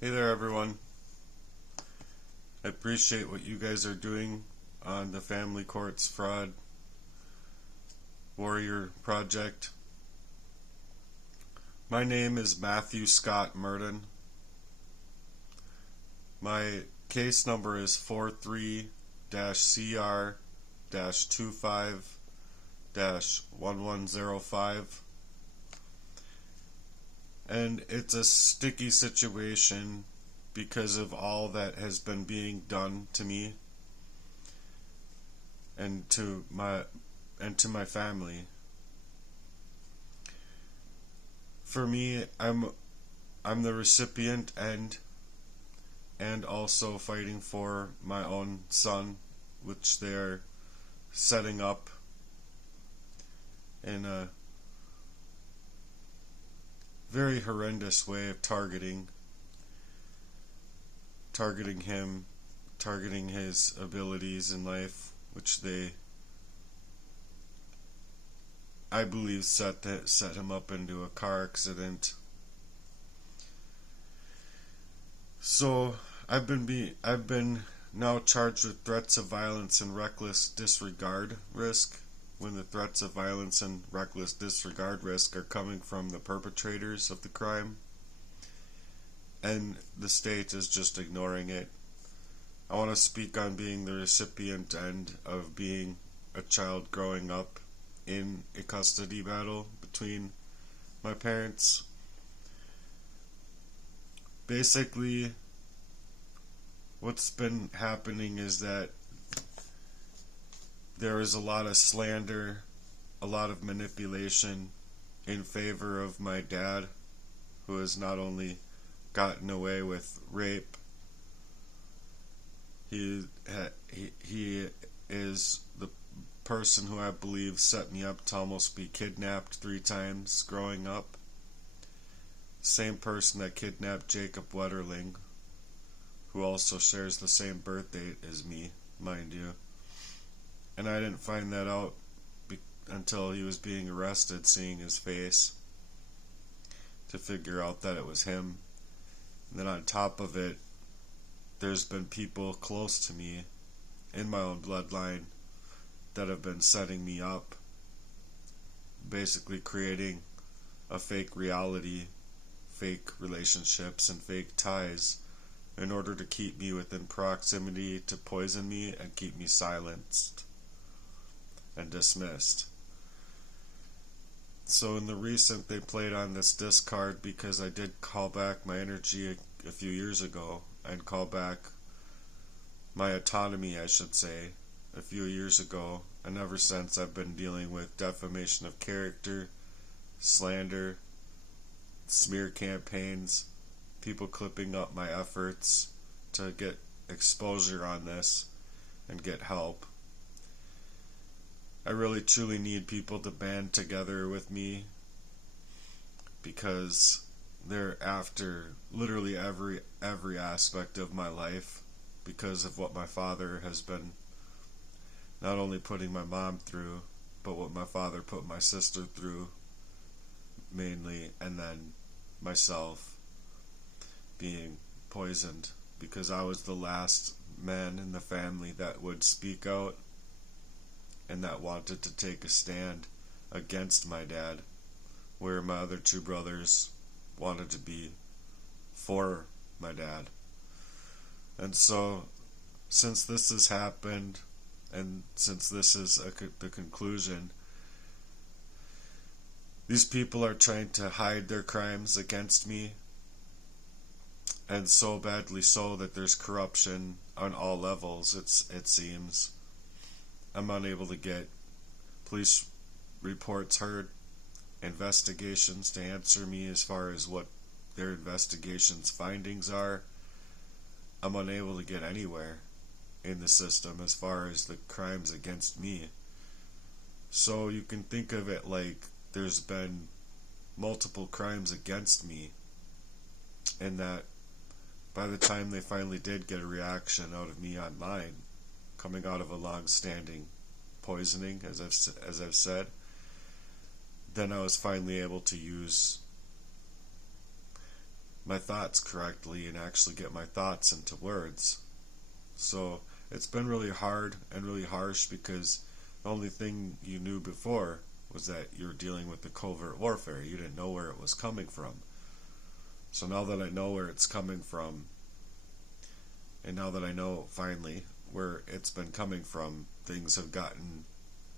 Hey there, everyone. I appreciate what you guys are doing on the Family Courts Fraud Warrior Project. My name is Matthew Scott Murden. My case number is 43-CR-25-1105. And it's a sticky situation because of all that has been being done to me and to my family. For me, I'm the recipient and also fighting for my own son, which they're setting up in a very horrendous way of targeting him, targeting his abilities in life, which they, I believe, set him up into a car accident. So I've been now charged with threats of violence and reckless disregard risk, when the threats of violence and reckless disregard risk are coming from the perpetrators of the crime, and the state is just ignoring it. I want to speak on being the recipient and of being a child growing up in a custody battle between my parents. Basically, what's been happening is that there is a lot of slander, a lot of manipulation in favor of my dad, who has not only gotten away with rape, he is the person who I believe set me up to almost be kidnapped 3 times growing up. Same person that kidnapped Jacob Wetterling, who also shares the same birth date as me, mind you. And I didn't find that out until he was being arrested, seeing his face, to figure out that it was him. And then on top of it, there's been people close to me in my own bloodline that have been setting me up, basically creating a fake reality, fake relationships, and fake ties in order to keep me within proximity to poison me and keep me silenced and dismissed. So in the recent, they played on this discard because I did call back my energy a few years ago, and call back my autonomy, I should say, a few years ago, and ever since I've been dealing with defamation of character, slander, smear campaigns, people clipping up my efforts to get exposure on this and get help. I really truly need people to band together with me, because they're after literally every aspect of my life, because of what my father has been not only putting my mom through, but what my father put my sister through mainly, and then myself being poisoned, because I was the last man in the family that would speak out and that wanted to take a stand against my dad, where my other 2 brothers wanted to be for my dad. And so, since this has happened, and since this is the conclusion, these people are trying to hide their crimes against me, and so badly so that there's corruption on all levels, it seems. I'm unable to get police reports heard, investigations to answer me as far as what their investigations findings are. I'm unable to get anywhere in the system as far as the crimes against me. So you can think of it like there's been multiple crimes against me, and that by the time they finally did get a reaction out of me online, coming out of a long-standing poisoning, as I've said, then I was finally able to use my thoughts correctly and actually get my thoughts into words. So it's been really hard and really harsh, because the only thing you knew before was that you were dealing with the covert warfare. You didn't know where it was coming from. So now that I know where it's coming from, and now that I know finally where it's been coming from, things have gotten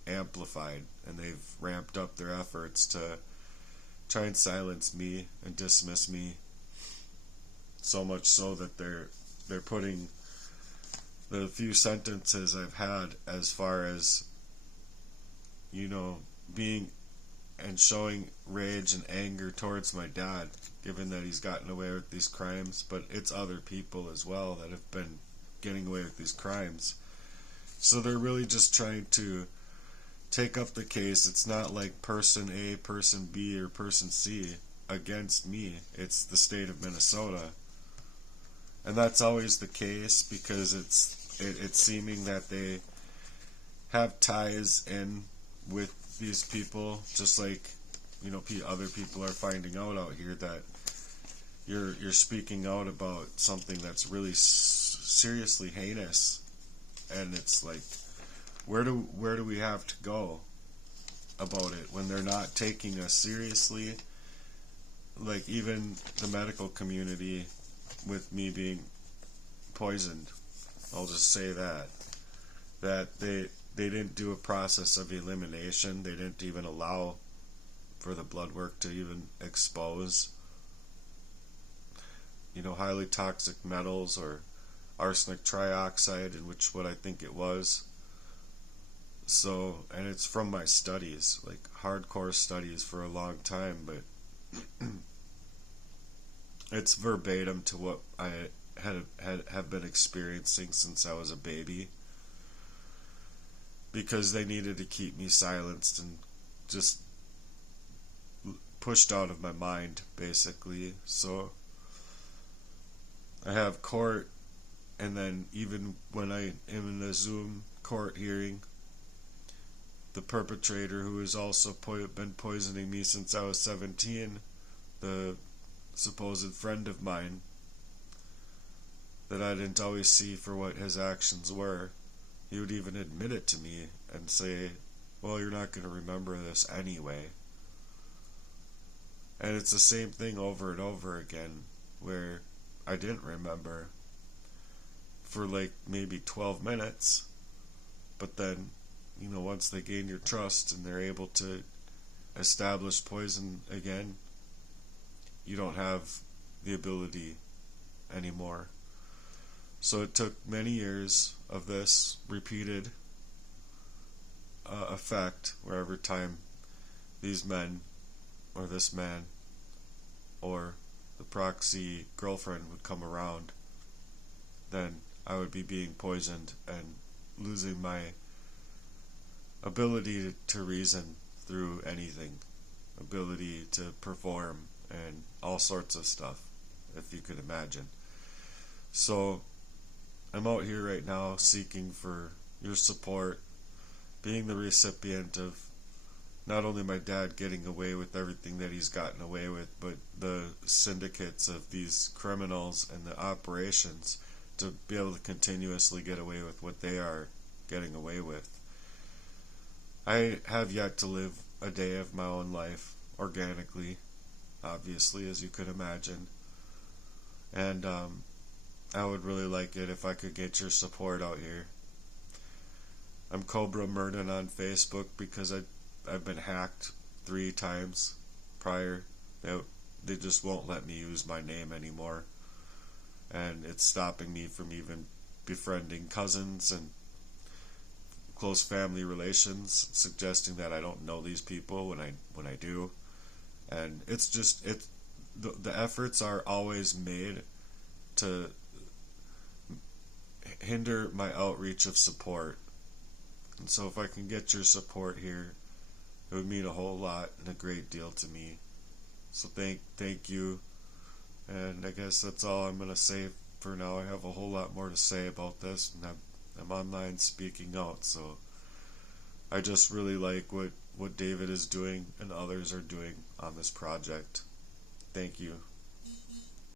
amplified, and they've ramped up their efforts to try and silence me and dismiss me, so much so that they're putting the few sentences I've had as far as, being and showing rage and anger towards my dad, given that he's gotten away with these crimes, but it's other people as well that have been getting away with these crimes. So they're really just trying to take up the case. It's not like person A, person B, or person C against me. It's the state of Minnesota. And that's always the case, because it's seeming that they have ties in with these people, just like other people are finding out here that you're speaking out about something that's really seriously heinous, and it's like, where do we have to go about it when they're not taking us seriously? Like, even the medical community, with me being poisoned, I'll just say that they didn't do a process of elimination. They didn't even allow for the blood work to even expose highly toxic metals, or arsenic trioxide, in which what I think it was. So, and it's from my studies, like hardcore studies for a long time, but it's verbatim to what I have been experiencing since I was a baby, because they needed to keep me silenced and just pushed out of my mind, basically. So I have court, and then even when I am in a Zoom court hearing, the perpetrator, who has also been poisoning me since I was 17, the supposed friend of mine that I didn't always see for what his actions were, he would even admit it to me and say, well, you're not going to remember this anyway. And it's the same thing over and over again, where I didn't remember for like maybe 12 minutes, but then, once they gain your trust and they're able to establish poison again, you don't have the ability anymore. So it took many years of this repeated effect, where every time these men, or this man, or the proxy girlfriend would come around, then I would be being poisoned and losing my ability to reason through anything, ability to perform, and all sorts of stuff, if you could imagine. So I'm out here right now seeking for your support, being the recipient of not only my dad getting away with everything that he's gotten away with, but the syndicates of these criminals and the operations to be able to continuously get away with what they are getting away with. I have yet to live a day of my own life organically, obviously, as you could imagine. And I would really like it if I could get your support out here. I'm Cobra Murden on Facebook, because I've been hacked 3 times prior. They just won't let me use my name anymore, and it's stopping me from even befriending cousins and close family relations, suggesting that I don't know these people when I do. And it's just the efforts are always made to hinder my outreach of support. And so if I can get your support here, it would mean a whole lot and a great deal to me. So thank you. And I guess that's all I'm going to say for now. I have a whole lot more to say about this, and I'm online speaking out. So I just really like what David is doing and others are doing on this project. Thank you.